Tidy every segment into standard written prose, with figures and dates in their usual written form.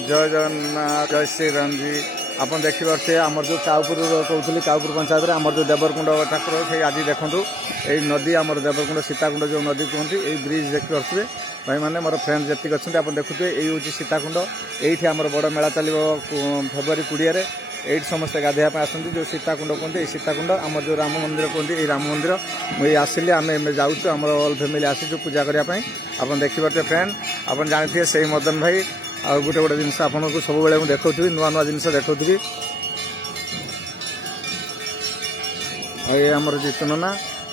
जय जगन्नाथ जय श्री राम जी। आप देखिपे आमर जो काउपुर कहते काउपुर पंचायत में आमर जो देवरकुंड ठाकुर से आज देखूँ यही नदी आमर देवरकुंड सीताकुंड जो नदी कहते यही ब्रिज देखिपे भाई मैंने मोर फ्रेंड जी अच्छे आप देखुए यही हूँ सीताकुंड ये आमर बड़ मेला चलो फेब्रुआरी 20 एट समस्ते गाधेप आसती जो सीताकुंड कहते सीताकुंड आम जो राम मंदिर कहते यही राम मंदिर मुझे आसिली आम जाऊँ आम ऑल फैमिली आसीचु पूजा करने आप देखिपे फ्रेंड आप जानते से मदन भाई आ गोटे गोटे जिन आपको सब बेले देखी नुआ नुआ जिन देखी आमर जीतन ना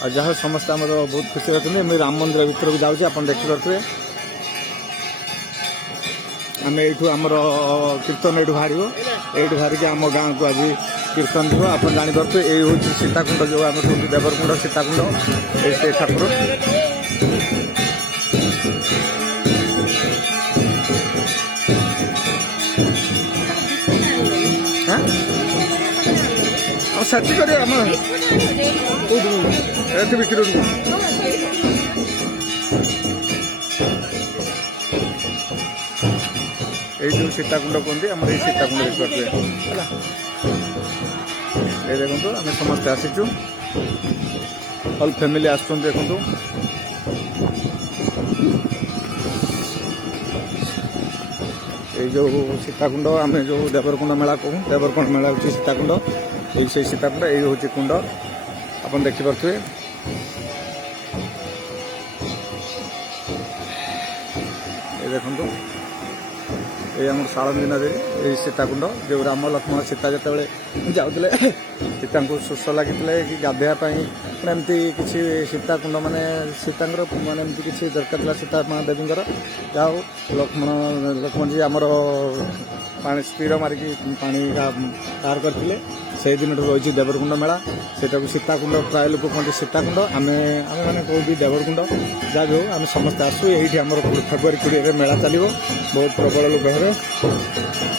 जहाँ समस्त आम बहुत खुशी अच्छे मुझे राम मंदिर भर को जाऊँगी आप देखिपे आम यू आमर कीर्तन यू बाहर ये बाहर आम गाँव को आज कीर्तन थी आप जापे यही हूँ सीताकुंड जो आम कहते देवरकुंड सीताकुंड ये ठाकुर साथी कर बिक्री ये जो सीताकुंड कहते आम ये सीताकुंड देखिए ये देखो आम समस्ते आसीचु ऑल फैमिली आस देखो ये जो सीताकुंड आम जो देवरकुंड मेला कहूँ देवरकुंड मेला हूँ सीताकुंड से सीताकुंड ये हूँ कुंड आप देखिपे ये देखो ये आम सालंदी नदी ये सीताकुंड जो राम लक्ष्मण सीता जो जाते सीता को शोष लगी कि गाधेवाई एमती किसी सीताकुंड माने सीता माने एमती किसी दरकार था सीता महादेवी जाओ लक्ष्मण जी आमर पानी स्थिर मारिकी पानी पार करते से दिन रही देवरकुंड मेला से सीताकुंड प्राय लोग कहते सीताकुंड आम मैंने कहूँ देवरकुंड जहाँ जो आम समस्त आसू ये फेब्रुआरी 20 मेला चलो बहुत प्रबल लोक हे